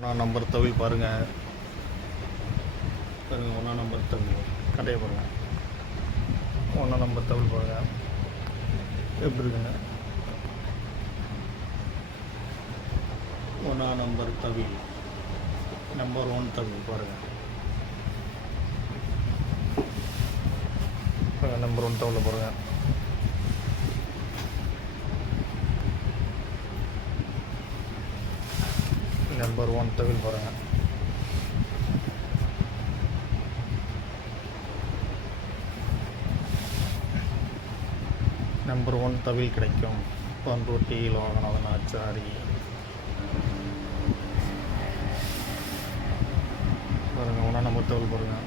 Number தவில் பாருங்கள். ஒன்றா number தவில் கடையை பாருங்கள். ஒன்றா நம்பர் தவில் பாருங்கள் எப்படி இருக்குங்க. ஒன்றா நம்பர் தவில் நம்பர் 1 தவில் பாருங்கள். நம்பர் 1 தவில் பாருங்கள். நம்பர் 1 தவில் பாருங்கள். நம்பர் 1 தவில் கிடைக்கும். பண்ருட்டி லோகநாதன் ஆச்சாரி பாருங்கள். ஒன்றா நம்பர் தவில் பாருங்கள்.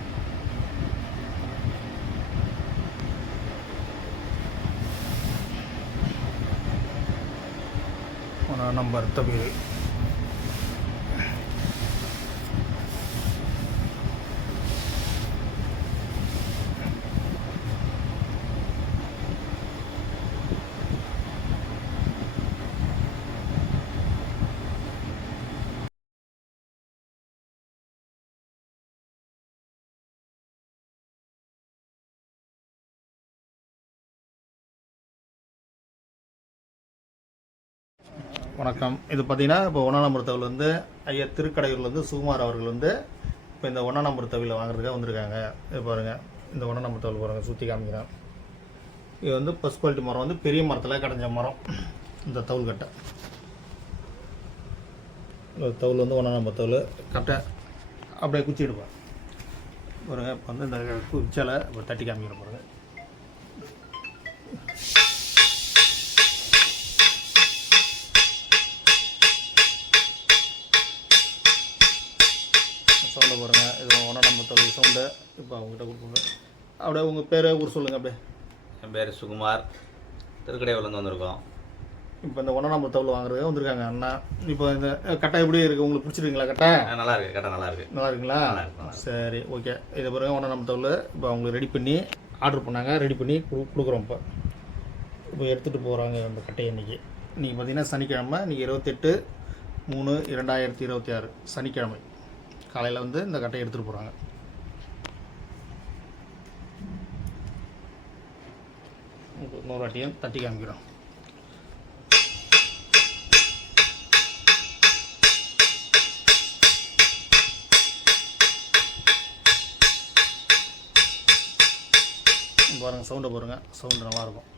ஒன்றா நம்பர் தவில் வணக்கம். இது பார்த்தீங்கன்னா இப்போ 1 நம்பர் தவில் வந்து ஐயா திருக்கடையூர்லேருந்து சுகுமார் அவர்கள் வந்து இப்போ இந்த 1 நம்பர் தவியில் வாங்குறதுக்காக வந்திருக்காங்க. இது பாருங்கள். இந்த 1 நம்பர் தவில் பாருங்கள், சுற்றி காமிக்கிறேன். இது வந்து ஃபஸ்ட் குவாலிட்டி மரம் வந்து பெரிய மரத்தில் கடைஞ்ச மரம். இந்த தவில் கட்டை இந்த தவில் வந்து 1 நம்பர் தவில் கட்டை அப்படியே குச்சி எடுப்பேன் பாருங்கள். இப்போ வந்து இந்த குச்சியால் இப்போ தட்டி காமிக்கிறேன் பாருங்கள். சவுண்டை பாருங்கள். இது 1 நம்பர் தவில் சவுண்டு இப்போ அவங்ககிட்ட கொடுப்போங்க. அப்படியே உங்கள் பேர் ஊர் சொல்லுங்கள். அப்படியே என் பேர் சுகுமார், திருக்கடையூர்லேருந்து வந்திருக்கோம். இப்போ இந்த 1 நம்பர் தவில் வாங்குறதுக்கு வந்திருக்காங்க அண்ணா. இப்போ இந்த கட்டை எப்படி இருக்குது, உங்களுக்கு பிடிச்சிருக்குங்களா? கட்டை நல்லா இருக்குது. கட்டை நல்லா இருக்குது. நல்லா இருக்குங்களா? சரி, ஓகே. இதை பாருங்கள். 1 நம்பர் தவில் இப்போ அவங்களுக்கு ரெடி பண்ணி ஆர்டர் பண்ணாங்க. ரெடி பண்ணி கொடுக்குறோம். இப்போ எடுத்துகிட்டு போகிறாங்க அந்த கட்டையை. இன்றைக்கி பார்த்தீங்கன்னா சனிக்கிழமை, இன்றைக்கி 28/3/2026 சனிக்கிழமை காலையில் வந்து இந்த கட்டையை எடுத்துகிட்டு போகிறாங்க. இன்னொரு வாட்டியும் தட்டி காமிக்கிறோம். பாருங்கள், சவுண்டை பாருங்கள். சவுண்டு நல்லாயிருக்கும்.